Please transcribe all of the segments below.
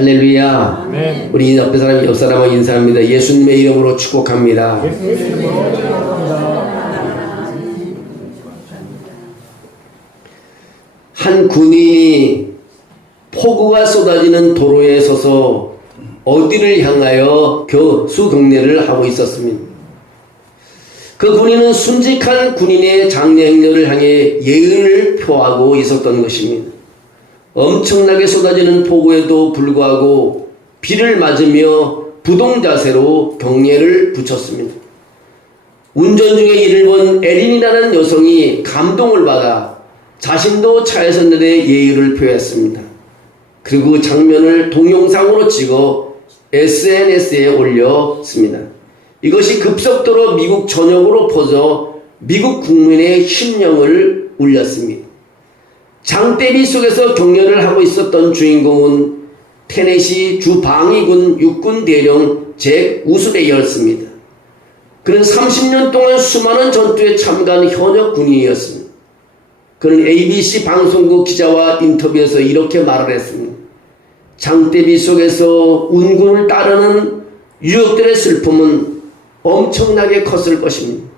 할렐루야. 아멘. 우리 옆에 사람, 옆 사람하고 인사합니다. 예수님의 이름으로 축복합니다. 한 군인이 폭우가 쏟아지는 도로에 서서 어디를 향하여 교수 경례를 하고 있었습니다. 그 군인은 순직한 군인의 장례 행렬을 향해 예의를 표하고 있었던 것입니다. 엄청나게 쏟아지는 폭우에도 불구하고 비를 맞으며 부동 자세로 경례를 붙였습니다. 운전 중에 이를 본 에린이라는 여성이 감동을 받아 자신도 차에서 내려 예의를 표했습니다. 그리고 장면을 동영상으로 찍어 SNS에 올렸습니다. 이것이 급속도로 미국 전역으로 퍼져 미국 국민의 심령을 울렸습니다. 장대비 속에서 경례를 하고 있었던 주인공은 테네시 주 방위군 육군 대령 잭 우스레이였습니다. 그는 30년 동안 수많은 전투에 참가한 현역 군인이었습니다. 그는 ABC 방송국 기자와 인터뷰에서 이렇게 말을 했습니다. 장대비 속에서 운군을 따르는 유족들의 슬픔은 엄청나게 컸을 것입니다.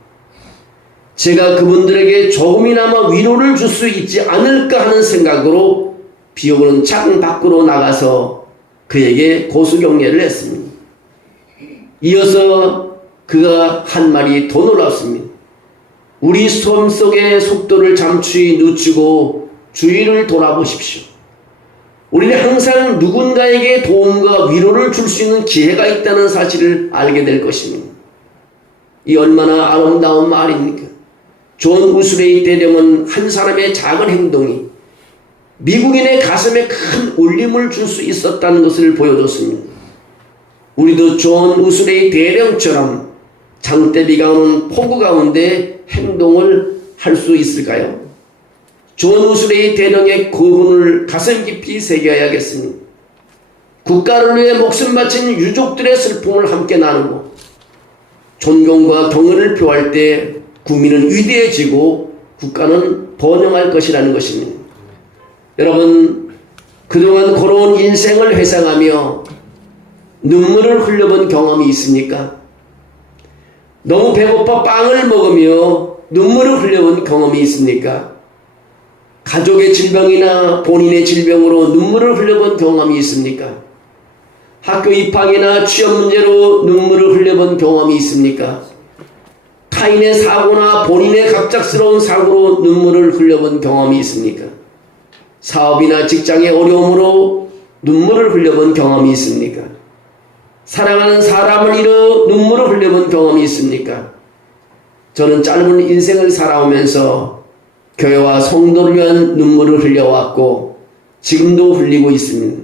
제가 그분들에게 조금이나마 위로를 줄 수 있지 않을까 하는 생각으로 비오는 창 밖으로 나가서 그에게 고수경례를 했습니다. 이어서 그가 한 말이 더 놀랍습니다. 우리 삶 속의 속도를 잠시 늦추고 주위를 돌아보십시오. 우리는 항상 누군가에게 도움과 위로를 줄 수 있는 기회가 있다는 사실을 알게 될 것입니다. 이 얼마나 아름다운 말입니까? 존 우스레이 대령은 한 사람의 작은 행동이 미국인의 가슴에 큰 울림을 줄 수 있었다는 것을 보여줬습니다. 우리도 존 우스레이 대령처럼 장대비가 오는 폭우 가운데 행동을 할 수 있을까요? 존 우스레이 대령의 고훈을 가슴 깊이 새겨야겠습니다. 국가를 위해 목숨 바친 유족들의 슬픔을 함께 나누고 존경과 경의를 표할 때 국민은 위대해지고 국가는 번영할 것이라는 것입니다. 여러분, 그동안 걸어온 인생을 회상하며 눈물을 흘려본 경험이 있습니까? 너무 배고파 빵을 먹으며 눈물을 흘려본 경험이 있습니까? 가족의 질병이나 본인의 질병으로 눈물을 흘려본 경험이 있습니까? 학교 입학이나 취업 문제로 눈물을 흘려본 경험이 있습니까? 타인의 사고나 본인의 갑작스러운 사고로 눈물을 흘려본 경험이 있습니까? 사업이나 직장의 어려움으로 눈물을 흘려본 경험이 있습니까? 사랑하는 사람을 잃어 눈물을 흘려본 경험이 있습니까? 저는 짧은 인생을 살아오면서 교회와 성도를 위한 눈물을 흘려왔고 지금도 흘리고 있습니다.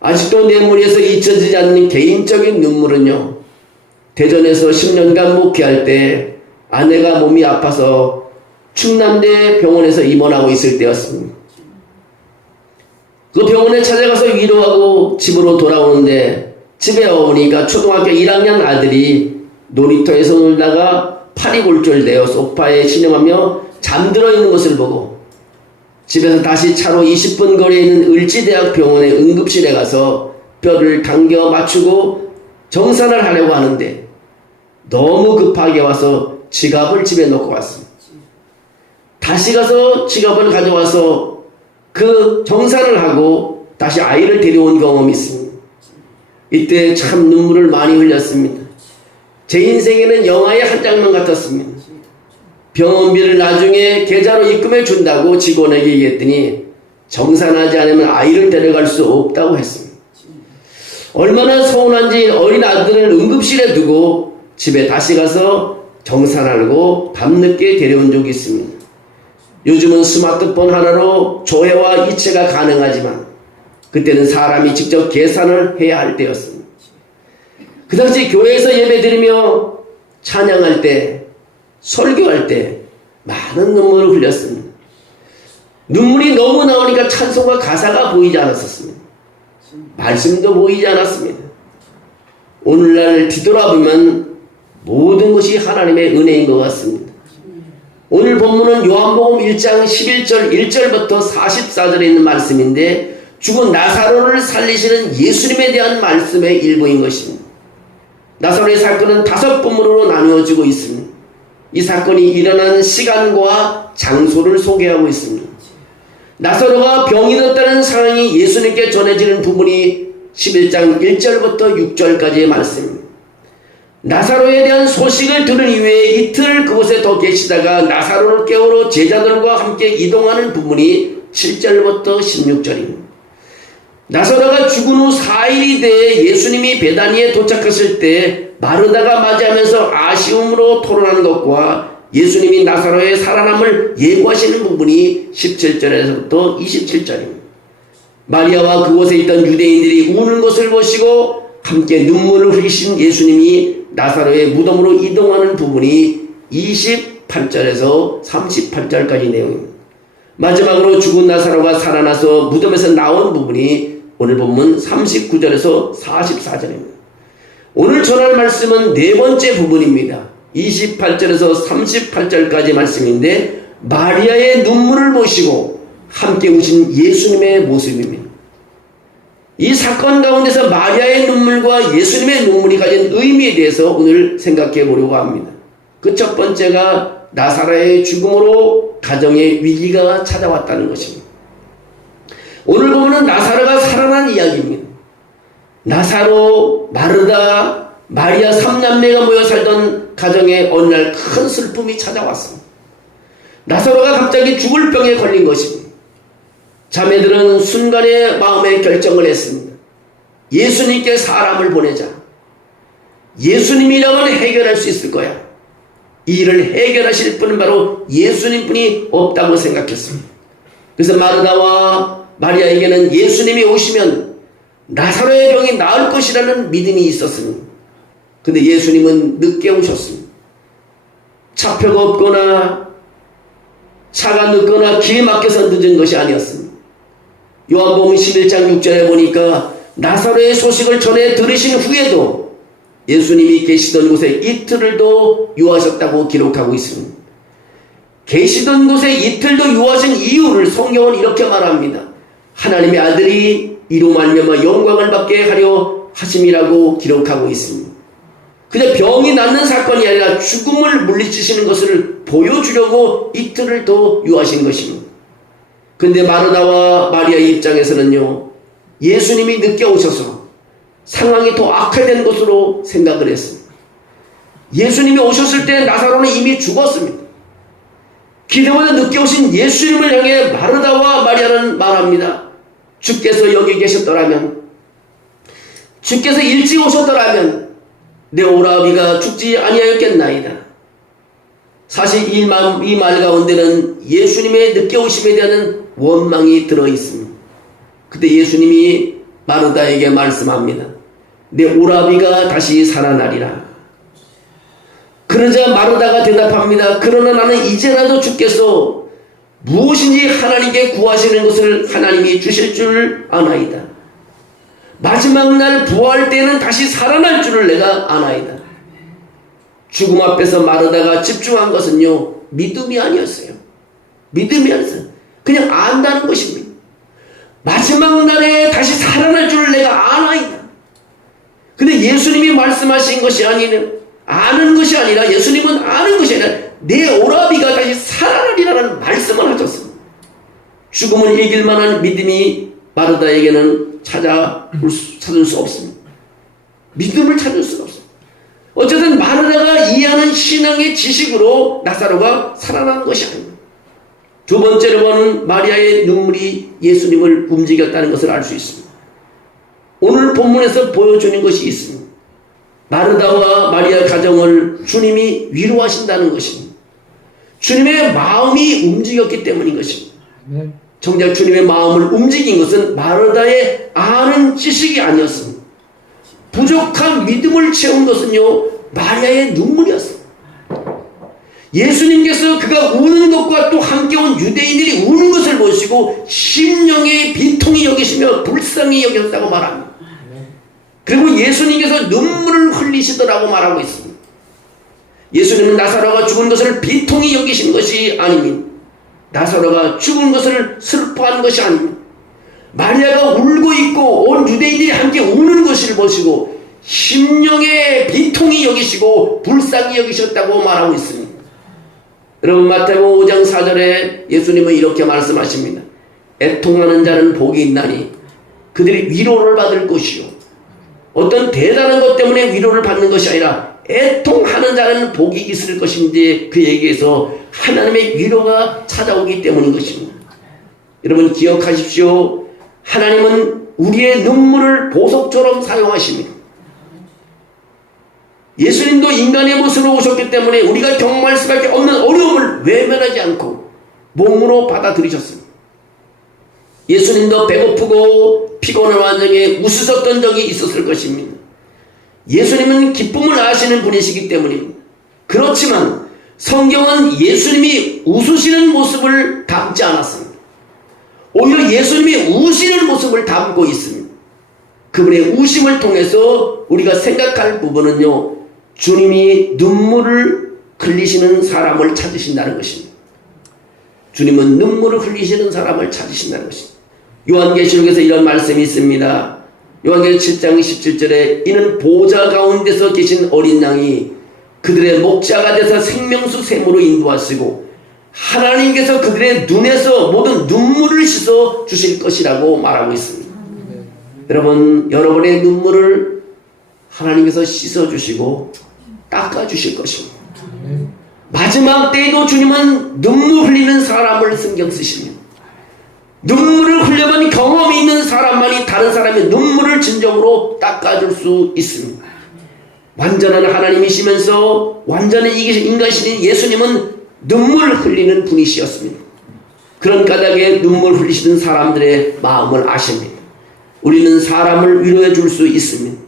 아직도 내 머리에서 잊혀지지 않는 개인적인 눈물은요, 대전에서 10년간 목회할 때 아내가 몸이 아파서 충남대 병원에서 입원하고 있을 때였습니다. 그 병원에 찾아가서 위로하고 집으로 돌아오는데 집에 오니까 초등학교 1학년 아들이 놀이터에서 놀다가 팔이 골절되어 소파에 신음하며 잠들어 있는 것을 보고 집에서 다시 차로 20분 거리에 있는 을지대학병원의 응급실에 가서 뼈를 당겨 맞추고 정산을 하려고 하는데 너무 급하게 와서 지갑을 집에 놓고 왔습니다. 다시 가서 지갑을 가져와서 그 정산을 하고 다시 아이를 데려온 경험이 있습니다. 이때 참 눈물을 많이 흘렸습니다. 제 인생에는 영화의 한 장면 같았습니다. 병원비를 나중에 계좌로 입금해 준다고 직원에게 얘기했더니 정산하지 않으면 아이를 데려갈 수 없다고 했습니다. 얼마나 서운한지 어린 아들을 응급실에 두고 집에 다시 가서 정산하고 밤늦게 데려온 적이 있습니다. 요즘은 스마트폰 하나로 조회와 이체가 가능하지만 그때는 사람이 직접 계산을 해야 할 때였습니다. 그 당시 교회에서 예배드리며 찬양할 때, 설교할 때 많은 눈물을 흘렸습니다. 눈물이 너무 나오니까 찬송과 가사가 보이지 않았었습니다. 말씀도 보이지 않았습니다. 오늘날 뒤돌아보면 모든 것이 하나님의 은혜인 것 같습니다. 오늘 본문은 요한복음 1장 11절 1절부터 44절에 있는 말씀인데 죽은 나사로를 살리시는 예수님에 대한 말씀의 일부인 것입니다. 나사로의 사건은 5부문으로 나누어지고 있습니다. 이 사건이 일어난 시간과 장소를 소개하고 있습니다. 나사로가 병이 들었다는 상황이 예수님께 전해지는 부분이 11장 1절부터 6절까지의 말씀입니다. 나사로에 대한 소식을 들은 이후에 이틀 그곳에 더 계시다가 나사로를 깨우러 제자들과 함께 이동하는 부분이 7절부터 16절입니다. 나사로가 죽은 후 4일이 돼 예수님이 베다니에 도착했을 때 마르다가 맞이하면서 아쉬움으로 토론하는 것과 예수님이 나사로의 살아남을 예고하시는 부분이 17절에서부터 27절입니다. 마리아와 그곳에 있던 유대인들이 우는 것을 보시고 함께 눈물을 흘리신 예수님이 나사로의 무덤으로 이동하는 부분이 28절에서 38절까지 내용입니다. 마지막으로 죽은 나사로가 살아나서 무덤에서 나온 부분이 오늘 본문 39절에서 44절입니다. 오늘 전할 말씀은 네 번째 부분입니다. 28절에서 38절까지 말씀인데 마리아의 눈물을 보시고 함께 우신 예수님의 모습입니다. 이 사건 가운데서 마리아의 눈물과 예수님의 눈물이 가진 의미에 대해서 오늘 생각해 보려고 합니다. 그 첫 번째가 나사로의 죽음으로 가정의 위기가 찾아왔다는 것입니다. 오늘 보면은 나사로가 살아난 이야기입니다. 나사로, 마르다, 마리아 3남매가 모여 살던 가정에 어느 날 큰 슬픔이 찾아왔습니다. 나사로가 갑자기 죽을 병에 걸린 것입니다. 자매들은 순간의 마음의 결정을 했습니다. 예수님께 사람을 보내자. 예수님이라면 해결할 수 있을 거야. 이 일을 해결하실 분은 바로 예수님뿐이 없다고 생각했습니다. 그래서 마르다와 마리아에게는 예수님이 오시면 나사로의 병이 나을 것이라는 믿음이 있었습니다. 근데 예수님은 늦게 오셨습니다. 차표가 없거나 차가 늦거나 길이 막혀서 늦은 것이 아니었습니다. 요한복음 11장 6절에 보니까 나사로의 소식을 전해 들으신 후에도 예수님이 계시던 곳에 이틀을 더 유하셨다고 기록하고 있습니다. 계시던 곳에 이틀 더 유하신 이유를 성경은 이렇게 말합니다. 하나님의 아들이 이로 말미암아 영광을 받게 하려 하심이라고 기록하고 있습니다. 그냥 병이 낫는 사건이 아니라 죽음을 물리치시는 것을 보여주려고 이틀을 더 유하신 것입니다. 근데 마르다와 마리아의 입장에서는요, 예수님이 늦게 오셔서 상황이 더 악화된 것으로 생각을 했습니다. 예수님이 오셨을 때 나사로는 이미 죽었습니다. 기대보다 늦게 오신 예수님을 향해 마르다와 마리아는 말합니다. 주께서 여기 계셨더라면, 주께서 일찍 오셨더라면 내 오라비가 죽지 아니하였겠나이다. 사실 이 말 가운데는 예수님의 늦게 오심에 대한 원망이 들어있습니다. 그때 예수님이 마르다에게 말씀합니다. 내 오라비가 다시 살아나리라. 그러자 마르다가 대답합니다. 그러나 나는 이제라도 주께서 무엇인지 하나님께 구하시는 것을 하나님이 주실 줄 아나이다. 마지막 날 부활 때는 다시 살아날 줄을 내가 아나이다. 죽음 앞에서 마르다가 집중한 것은요, 믿음이 아니었어요. 믿음이 아니었어요. 그냥 안다는 것입니다. 마지막 날에 다시 살아날 줄을 내가 아나이다. 근데 예수님이 말씀하신 것이 아는 것이 아니라 예수님은 아는 것이 아니라 내 오라비가 다시 살아나리라는 말씀을 하셨습니다. 죽음을 이길 만한 믿음이 마르다에게는 찾을 수 없습니다. 믿음을 찾을 수가 없습니다. 어쨌든 마르다가 이해하는 신앙의 지식으로 나사로가 살아난 것이 아닙니다. 두 번째로 보는 마리아의 눈물이 예수님을 움직였다는 것을 알 수 있습니다. 오늘 본문에서 보여주는 것이 있습니다. 마르다와 마리아 가정을 주님이 위로하신다는 것입니다. 주님의 마음이 움직였기 때문인 것입니다. 정작 주님의 마음을 움직인 것은 마르다의 아는 지식이 아니었습니다. 부족한 믿음을 채운 것은요, 마리아의 눈물이었습니다. 예수님께서 그가 우는 것과 또 함께 온 유대인들이 우는 것을 보시고 심령의 비통이 여기시며 불쌍히 여겼다고 말합니다. 그리고 예수님께서 눈물을 흘리시더라고 말하고 있습니다. 예수님은 나사로가 죽은 것을 비통히 여기신 것이 아닙니다. 나사로가 죽은 것을 슬퍼한 것이 아닙니다. 마리아가 울고 있고 온 유대인들이 함께 우는 것을 보시고 심령의 비통이 여기시고 불쌍히 여기셨다고 말하고 있습니다. 여러분, 마태복음 5장 4절에 예수님은 이렇게 말씀하십니다. 애통하는 자는 복이 있나니 그들이 위로를 받을 것이요. 어떤 대단한 것 때문에 위로를 받는 것이 아니라 애통하는 자는 복이 있을 것인데, 그 얘기에서 하나님의 위로가 찾아오기 때문인 것입니다. 여러분 기억하십시오. 하나님은 우리의 눈물을 보석처럼 사용하십니다. 예수님도 인간의 모습으로 오셨기 때문에 우리가 경험할 수밖에 없는 어려움을 외면하지 않고 몸으로 받아들이셨습니다. 예수님도 배고프고 피곤한 와중에 웃으셨던 적이 있었을 것입니다. 예수님은 기쁨을 아시는 분이시기 때문입니다. 그렇지만 성경은 예수님이 웃으시는 모습을 담지 않았습니다. 오히려 예수님이 우시는 모습을 담고 있습니다. 그분의 우심을 통해서 우리가 생각할 부분은요, 주님이 눈물을 흘리시는 사람을 찾으신다는 것입니다. 주님은 눈물을 흘리시는 사람을 찾으신다는 것입니다. 요한계시록에서 이런 말씀이 있습니다. 요한계시록 7장 17절에 이는 보좌 가운데서 계신 어린 양이 그들의 목자가 돼서 생명수 샘으로 인도하시고 하나님께서 그들의 눈에서 모든 눈물을 씻어 주실 것이라고 말하고 있습니다. 여러분, 여러분의 눈물을 하나님께서 씻어 주시고 닦아 주실 것입니다. 마지막 때에도 주님은 눈물 흘리는 사람을 신경 쓰십니다. 눈물을 흘려본 경험이 있는 사람만이 다른 사람의 눈물을 진정으로 닦아줄 수 있습니다. 완전한 하나님이시면서 완전한 인간이신 예수님은 눈물 흘리는 분이시였습니다. 그런 까닭에 눈물 흘리시는 사람들의 마음을 아십니다. 우리는 사람을 위로해 줄 수 있습니다.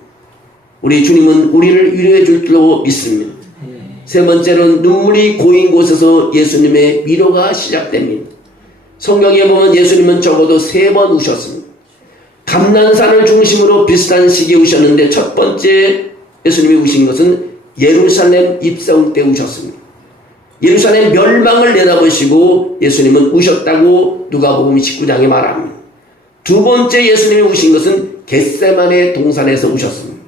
우리 주님은 우리를 위로해 줄 줄로 믿습니다. 세 번째로는 눈물이 고인 곳에서 예수님의 위로가 시작됩니다. 성경에 보면 예수님은 적어도 3번 우셨습니다. 감난산을 중심으로 비슷한 시기에 우셨는데, 첫 번째 예수님이 우신 것은 예루살렘 입성 때 우셨습니다. 예루살렘 멸망을 내다보시고 예수님은 우셨다고 누가복음 19장에 말합니다. 두 번째 예수님이 우신 것은 겟세마네 동산에서 우셨습니다.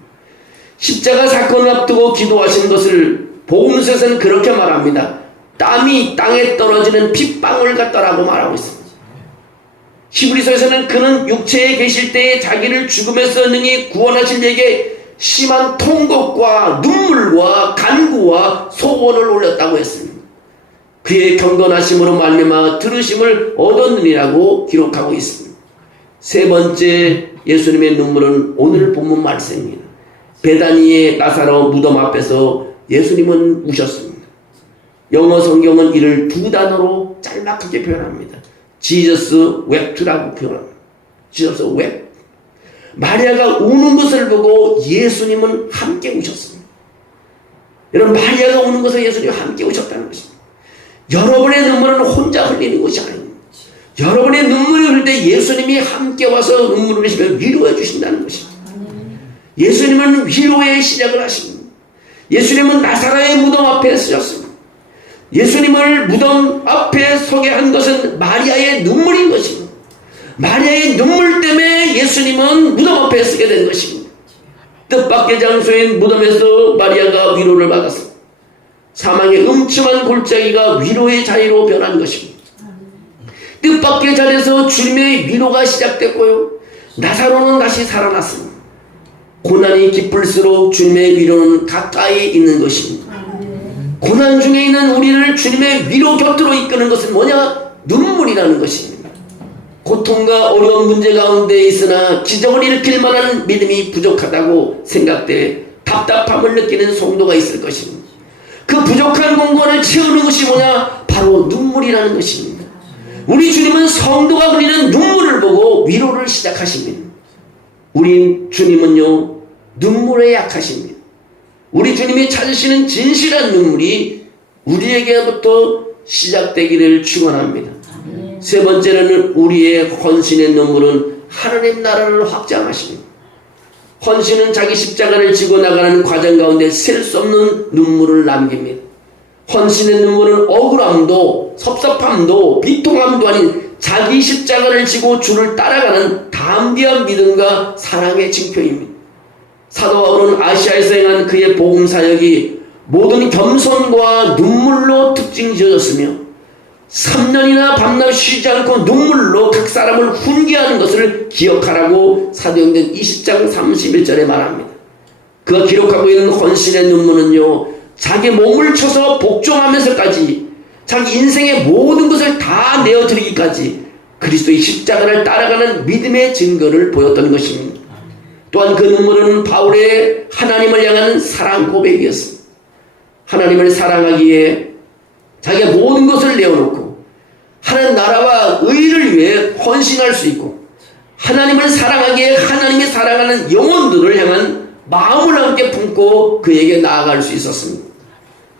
십자가 사건을 앞두고 기도하신 것을 복음서에서는 그렇게 말합니다. 땀이 땅에 떨어지는 핏방울 같다라고 말하고 있습니다. 히브리서에서는 그는 육체에 계실 때에 자기를 죽음에서 능히 구원하실 이에게 심한 통곡과 눈물과 간구와 소원을 올렸다고 했습니다. 그의 경건하심으로 말미암아 들으심을 얻었느니라고 기록하고 있습니다. 세 번째 예수님의 눈물은 오늘 본문 말씀입니다. 베다니의 나사로 무덤 앞에서 예수님은 우셨습니다. 영어 성경은 이를 2단어로 짤막하게 표현합니다. Jesus wept라고 표현합니다. Jesus wept. 마리아가 우는 것을 보고 예수님은 함께 우셨습니다. 여러분, 마리아가 우는 것을 예수님이 함께 우셨다는 것입니다. 여러분의 눈물은 혼자 흘리는 것이 아닙니다. 여러분의 눈물이 흘릴 때 예수님이 함께 와서 눈물을 흘리시며 위로해 주신다는 것입니다. 예수님은 위로의 시작을 하십니다. 예수님은 나사렛의 무덤 앞에 서셨습니다. 예수님을 무덤 앞에 서게 한 것은 마리아의 눈물인 것입니다. 마리아의 눈물 때문에 예수님은 무덤 앞에 서게 된 것입니다. 뜻밖의 장소인 무덤에서 마리아가 위로를 받았습니다. 사망의 음침한 골짜기가 위로의 자리로 변한 것입니다. 뜻밖의 자리에서 주님의 위로가 시작됐고요, 나사로는 다시 살아났습니다. 고난이 깊을수록 주님의 위로는 가까이 있는 것입니다. 고난 중에 있는 우리를 주님의 위로 곁으로 이끄는 것은 뭐냐? 눈물이라는 것입니다. 고통과 어려운 문제 가운데 있으나 기적을 일으킬 만한 믿음이 부족하다고 생각돼 답답함을 느끼는 성도가 있을 것입니다. 그 부족한 공간을 채우는 것이 뭐냐? 바로 눈물이라는 것입니다. 우리 주님은 성도가 흘리는 눈물을 보고 위로를 시작하십니다. 우리 주님은요, 눈물에 약하십니다. 우리 주님이 찾으시는 진실한 눈물이 우리에게부터 시작되기를 축원합니다. 세 번째로는 우리의 헌신의 눈물은 하나님 나라를 확장하십니다. 헌신은 자기 십자가를 지고 나가는 과정 가운데 셀 수 없는 눈물을 남깁니다. 헌신의 눈물은 억울함도 고통도 섭섭함도 비통함도 아닌 자기 십자가를 지고 주를 따라가는 담대한 믿음과 사랑의 징표입니다. 사도 바울은 아시아에서 행한 그의 복음 사역이 모든 겸손과 눈물로 특징 지어졌으며 3년이나 밤낮 쉬지 않고 눈물로 각 사람을 훈계하는 것을 기억하라고 사도행전 20장 31절에 말합니다. 그가 기록하고 있는 헌신의 눈물은요, 자기 몸을 쳐서 복종하면서까지 자기 인생의 모든 것을 다 내어드리기까지 그리스도의 십자가를 따라가는 믿음의 증거를 보였던 것입니다. 또한 그 눈물은 바울의 하나님을 향한 사랑 고백이었습니다. 하나님을 사랑하기에 자기가 모든 것을 내어놓고 하나님 나라와 의를 위해 헌신할 수 있고, 하나님을 사랑하기에 하나님이 사랑하는 영혼들을 향한 마음을 함께 품고 그에게 나아갈 수 있었습니다.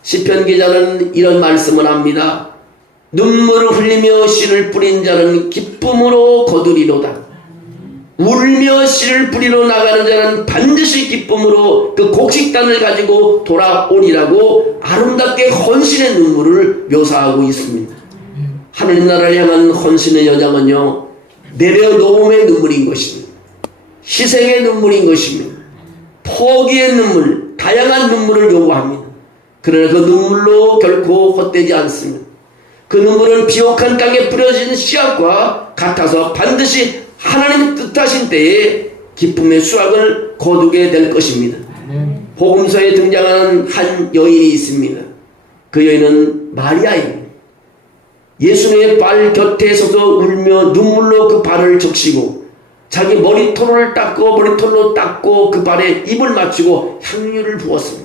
시편 기자는 이런 말씀을 합니다. 눈물을 흘리며 씨를 뿌린 자는 기쁨으로 거두리로다. 울며 씨를 뿌리러 나가는 자는 반드시 기쁨으로 그 곡식단을 가지고 돌아오리라고 아름답게 헌신의 눈물을 묘사하고 있습니다. 하나님 나라를 향한 헌신의 여정은요, 내려놓음의 눈물인 것입니다. 희생의 눈물인 것입니다. 포기의 눈물, 다양한 눈물을 요구합니다. 그러나 그 눈물로 결코 헛되지 않습니다. 그 눈물은 비옥한 땅에 뿌려진 씨앗과 같아서 반드시 하나님 뜻하신 때에 기쁨의 수확을 거두게 될 것입니다. 복음서에 등장하는 한 여인이 있습니다. 그 여인은 마리아입니다. 예수님의 발 곁에 서서 울며 눈물로 그 발을 적시고 자기 머리털을 닦고 머리털로 닦고 그 발에 입을 맞추고 향유를 부었습니다.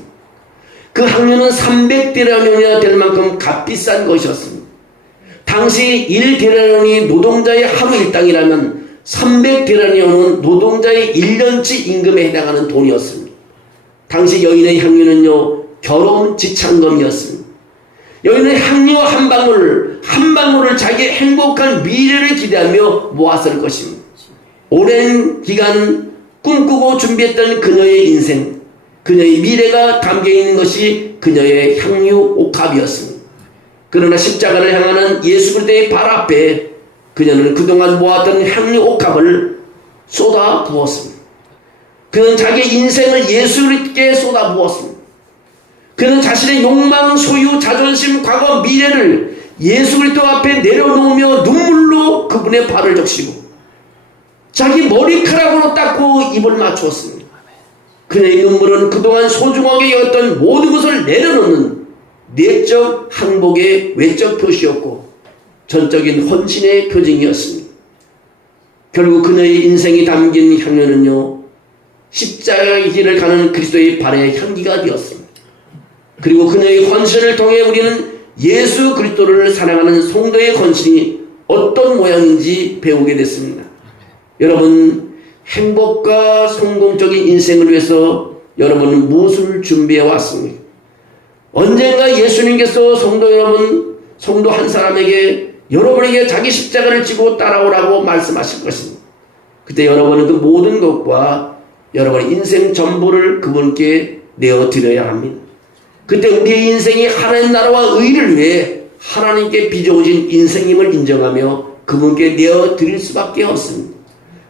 그 향유는 300데나리온이나 될 만큼 값비싼 것이었습니다. 당시 1데나리온이 노동자의 하루 일당이라면 300데나리온은 노동자의 1년치 임금에 해당하는 돈이었습니다. 당시 여인의 향유는요, 결혼 지참금이었습니다. 여인은 향유 한 방울을 자기의 행복한 미래를 기대하며 모았을 것입니다. 오랜 기간 꿈꾸고 준비했던 그녀의 인생, 그녀의 미래가 담겨있는 것이 그녀의 향유 옥합이었습니다. 그러나 십자가를 향하는 예수 그리스도의 발 앞에 그녀는 그동안 모았던 향유 옥합을 쏟아 부었습니다. 그는 자기의 인생을 예수 그리스도께 쏟아 부었습니다. 그는 자신의 욕망, 소유, 자존심, 과거, 미래를 예수 그리스도 앞에 내려놓으며 눈물로 그분의 발을 적시고 자기 머리카락으로 닦고 입을 맞추었습니다. 그녀의 눈물은 그동안 소중하게 여겼던 모든 것을 내려놓는 내적 항복의 외적 표시였고 전적인 헌신의 표징이었습니다. 결국 그녀의 인생이 담긴 향유는요, 십자가의 길을 가는 그리스도의 발의 향기가 되었습니다. 그리고 그녀의 헌신을 통해 우리는 예수 그리스도를 사랑하는 성도의 헌신이 어떤 모양인지 배우게 됐습니다. 여러분, 행복과 성공적인 인생을 위해서 여러분은 무엇을 준비해 왔습니까? 언젠가 예수님께서 성도 여러분, 성도 한 사람에게 여러분에게 자기 십자가를 지고 따라오라고 말씀하실 것입니다. 그때 여러분은 그 모든 것과 여러분의 인생 전부를 그분께 내어드려야 합니다. 그때 우리의 인생이 하나님 나라와 의를 위해 하나님께 빚어오신 인생임을 인정하며 그분께 내어드릴 수밖에 없습니다.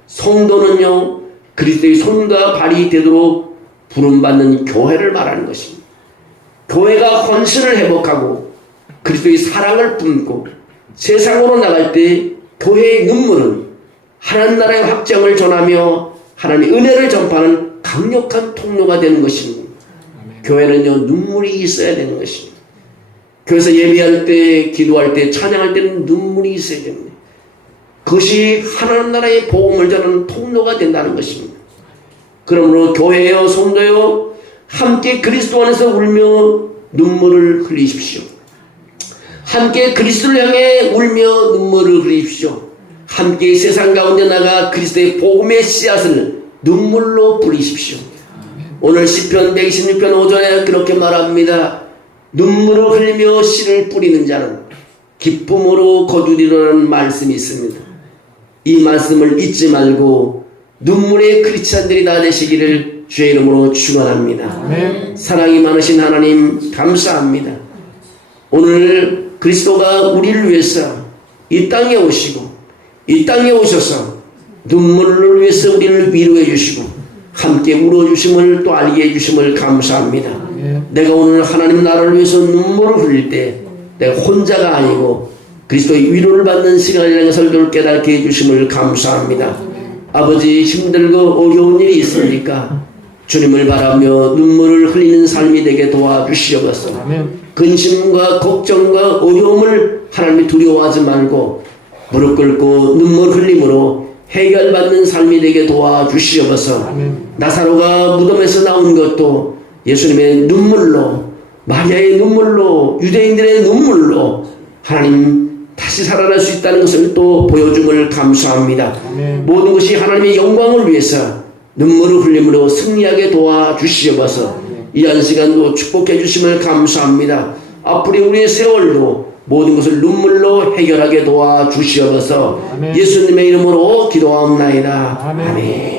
성도는요, 그리스도의 손과 발이 되도록 부름받는 교회를 말하는 것입니다. 교회가 헌신을 회복하고 그리스도의 사랑을 품고 세상으로 나갈 때 교회의 눈물은 하나님 나라의 확장을 전하며 하나님의 은혜를 전파하는 강력한 통로가 되는 것입니다. 교회는요, 눈물이 있어야 되는 것입니다. 교회에서 예배할 때, 기도할 때, 찬양할 때는 눈물이 있어야 됩니다. 그것이 하나님 나라의 복음을 전하는 통로가 된다는 것입니다. 그러므로 교회여, 성도여, 함께 그리스도 안에서 울며 눈물을 흘리십시오. 함께 그리스도를 향해 울며 눈물을 흘리십시오. 함께 세상 가운데 나가 그리스도의 복음의 씨앗을 눈물로 뿌리십시오. 오늘 시편 126편 5절에 그렇게 말합니다. 눈물을 흘리며 씨를 뿌리는 자는 기쁨으로 거두리라는 말씀이 있습니다. 이 말씀을 잊지 말고 눈물의 크리스찬들이 다 되시기를 주의 이름으로 축원합니다. 사랑이 많으신 하나님 감사합니다. 오늘 그리스도가 우리를 위해서 이 땅에 오시고 이 땅에 오셔서 눈물을 위해서 우리를 위로해 주시고 함께 울어주심을 또 알게 해주심을 감사합니다. 내가 오늘 하나님 나라를 위해서 눈물을 흘릴 때 내가 혼자가 아니고 그리스도의 위로를 받는 시간이라는 것을 늘 깨닫게 해주심을 감사합니다. 아버지, 힘들고 어려운 일이 있으니까 주님을 바라며 눈물을 흘리는 삶이 되게 도와주시옵소서. 근심과 걱정과 어려움을 하나님이 두려워하지 말고 무릎 꿇고 눈물 흘림으로 해결받는 삶이 되게 도와주시옵소서. 나사로가 무덤에서 나온 것도 예수님의 눈물로, 마리아의 눈물로, 유대인들의 눈물로 하나님 다시 살아날 수 있다는 것을 또 보여줌을 감사합니다. 모든 것이 하나님의 영광을 위해서 눈물을 흘림으로 승리하게 도와주시옵소서. 이 한 시간도 축복해 주심을 감사합니다. 앞으로 우리의 세월도 모든 것을 눈물로 해결하게 도와주시옵소서. 예수님의 이름으로 기도하옵나이다. 아멘.